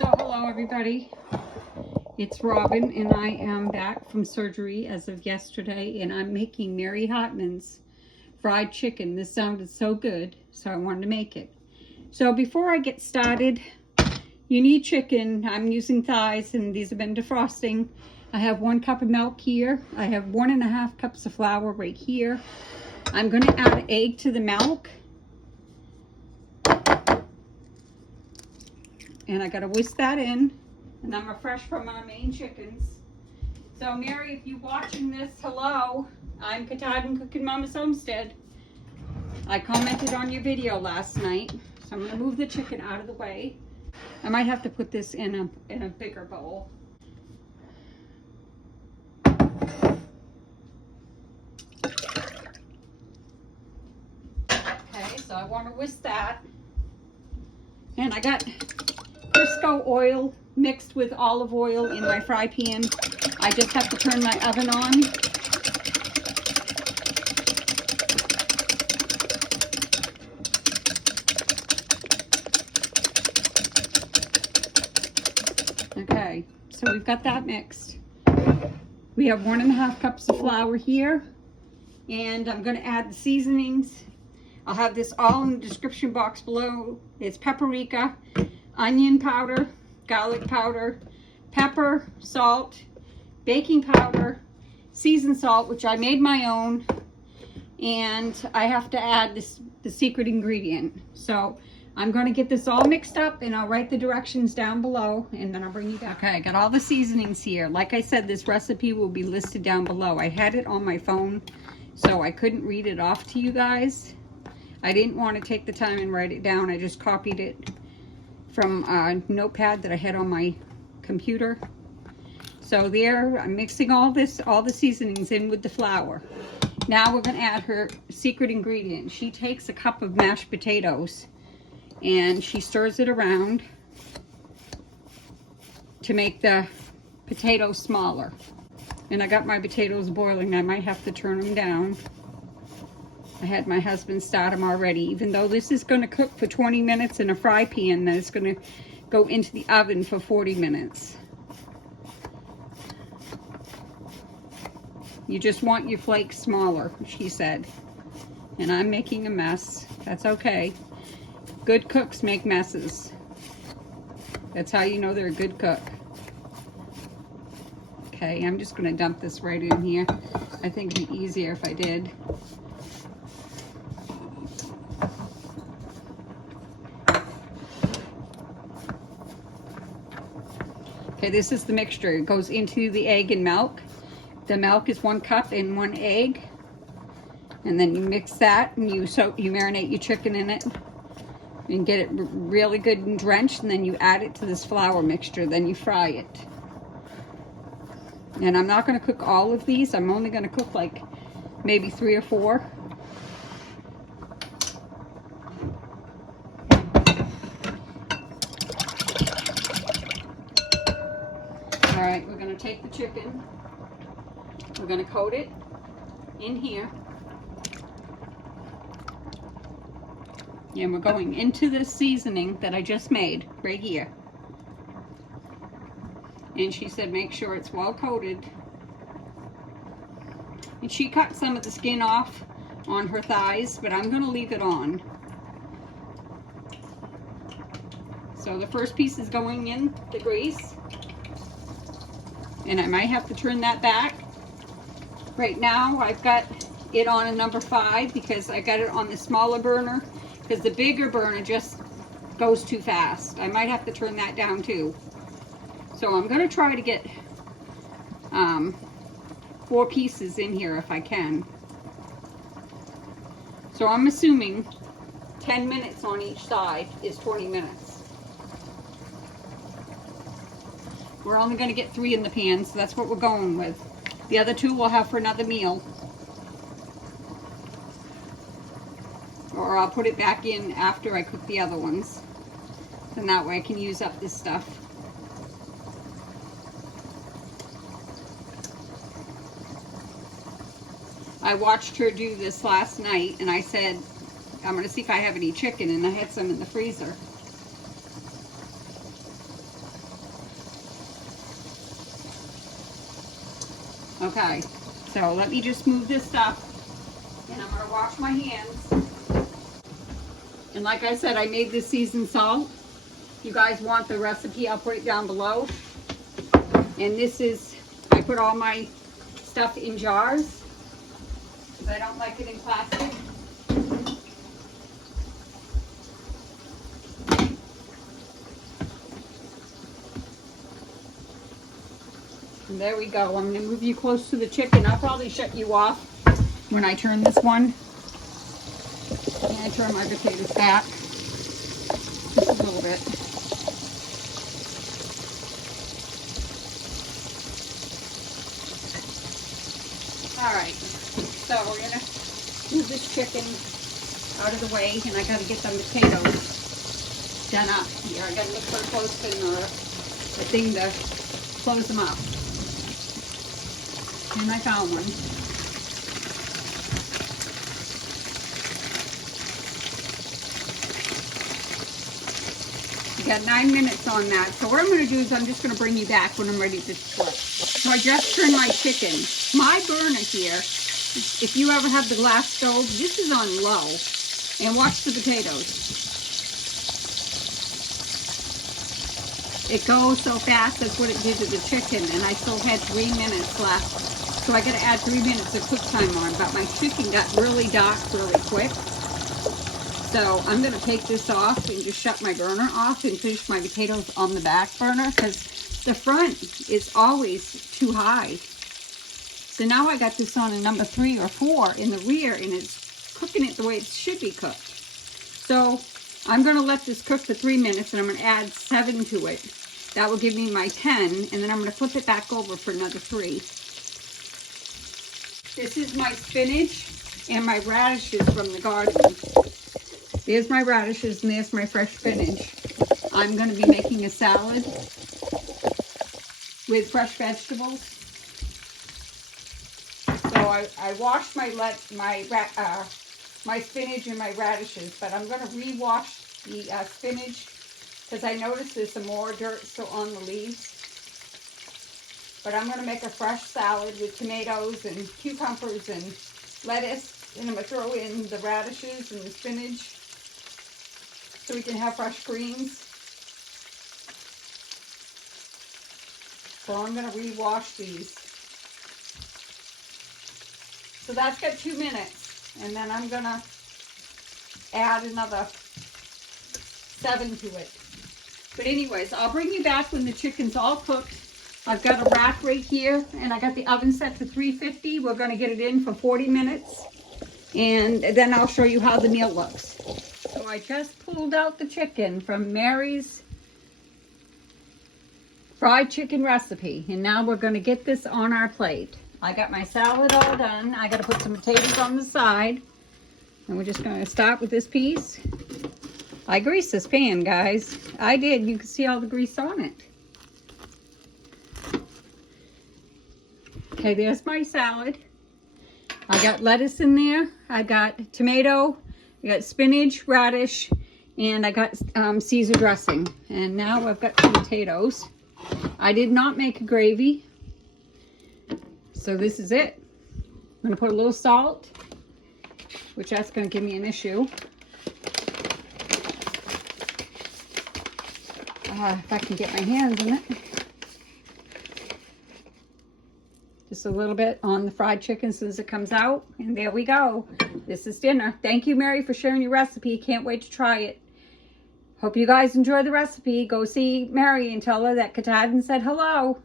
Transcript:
So hello everybody, it's Robin and I am back from surgery as of yesterday, and I'm making Mary Hartman's fried chicken. This sounded so good, so I wanted to make it. So before I get started, you need chicken. I'm using thighs and these have been defrosting. I have 1 cup of milk here. I have 1.5 cups of flour right here. I'm going to add an egg to the milk. And I gotta whisk that in, and I'm fresh from our main chickens. So Mary, if you're watching this, hello, I'm Katahdin Cooking Mama's Homestead. I commented on your video last night, so I'm gonna move the chicken out of the way. I might have to put this in a bigger bowl. Okay, so I want to whisk that, and I got Crisco oil mixed with olive oil in my fry pan. I just have to turn my oven on. Okay, so we've got that mixed. We have 1.5 cups of flour here, and I'm going to add the seasonings. I'll have this all in the description box below. It's paprika, onion powder, garlic powder, pepper, salt, baking powder, seasoned salt, which I made my own, and I have to add the secret ingredient. So I'm going to get this all mixed up, and I'll write the directions down below, and then I'll bring you back. Okay, I got all the seasonings here. Like I said, this recipe will be listed down below. I had it on my phone, so I couldn't read it off to you guys. I didn't want to take the time and write it down. I just copied it from a notepad that I had on my computer. So there, I'm mixing all the seasonings in with the flour. Now we're going to add her secret ingredient. She takes a cup of mashed potatoes and she stirs it around to make the potatoes smaller. And I got my potatoes boiling. I might have to turn them down. I had my husband start them already. Even though this is going to cook for 20 minutes in a fry pan, then it's going to go into the oven for 40 minutes. You just want your flakes smaller, she said. And I'm making a mess. That's okay. Good cooks make messes. That's how you know they're a good cook. Okay, I'm just going to dump this right in here. I think it'd be easier if I did. Okay, this is the mixture. It goes into the egg and milk. The milk is 1 cup and 1 egg. And then you mix that and you marinate your chicken in it and get it really good and drenched, and then you add it to this flour mixture. Then you fry it. And I'm not going to cook all of these. I'm only going to cook like maybe 3 or 4. All right, we're going to take the chicken, we're going to coat it in here, and we're going into this seasoning that I just made right here. And she said make sure it's well coated. And she cut some of the skin off on her thighs, but I'm going to leave it on. So the first piece is going in the grease. And I might have to turn that back. Right now I've got it on a number 5 because I got it on the smaller burner, because the bigger burner just goes too fast. I might have to turn that down too. So I'm going to try to get 4 pieces in here if I can. So I'm assuming 10 minutes on each side is 20 minutes. We're only going to get 3 in the pan, so that's what we're going with. The other 2 we'll have for another meal. Or I'll put it back in after I cook the other ones. And that way I can use up this stuff. I watched her do this last night, and I said, I'm going to see if I have any chicken, and I had some in the freezer. Okay, so let me just move this stuff, and I'm gonna wash my hands. And like I said, I made this seasoned salt. If you guys want the recipe, I'll put it down below. And this is, I put all my stuff in jars because I don't like it in plastic. And there we go. I'm going to move you close to the chicken. I'll probably shut you off when I turn this one. And I turn my potatoes back just a little bit. All right, so we're going to move this chicken out of the way, and I got to get some potatoes done up here. I got to look for a clothespin or a thing to close them up. And I found one. You got 9 minutes on that. So what I'm going to do is I'm just going to bring you back when I'm ready to flip. So I just turned my chicken. My burner here, if you ever have the glass stove, this is on low. And watch the potatoes. It goes so fast, that's what it did to the chicken. And I still had 3 minutes left. So I got to add 3 minutes of cook time on, but my chicken got really dark really quick. So I'm going to take this off and just shut my burner off and finish my potatoes on the back burner because the front is always too high. So now I got this on a number 3 or 4 in the rear, and it's cooking it the way it should be cooked. So I'm going to let this cook for 3 minutes, and I'm going to add 7 to it. That will give me my 10, and then I'm going to flip it back over for another 3. This is my spinach and my radishes from the garden. There's my radishes and there's my fresh spinach. I'm going to be making a salad with fresh vegetables. So I washed my spinach and my radishes, but I'm going to re-wash the spinach because I noticed there's some more dirt still on the leaves. But I'm going to make a fresh salad with tomatoes and cucumbers and lettuce. And I'm going to throw in the radishes and the spinach so we can have fresh greens. So I'm going to re-wash these. So that's got 2 minutes. And then I'm going to add another 7 to it. But anyways, I'll bring you back when the chicken's all cooked. I've got a rack right here, and I got the oven set to 350. We're going to get it in for 40 minutes, and then I'll show you how the meal looks. So I just pulled out the chicken from Mary's fried chicken recipe, and now we're going to get this on our plate. I got my salad all done. I got to put some potatoes on the side, and we're just going to start with this piece. I greased this pan, guys. I did. You can see all the grease on it. Okay, there's my salad. I got lettuce in there. I got tomato. I got spinach, radish, and I got Caesar dressing. And now I've got some potatoes. I did not make a gravy. So this is it. I'm going to put a little salt, which that's going to give me an issue. If I can get my hands in it. Just a little bit on the fried chicken as soon as it comes out. And there we go. This is dinner. Thank you, Mary, for sharing your recipe. Can't wait to try it. Hope you guys enjoy the recipe. Go see Mary and tell her that Katahdin said hello.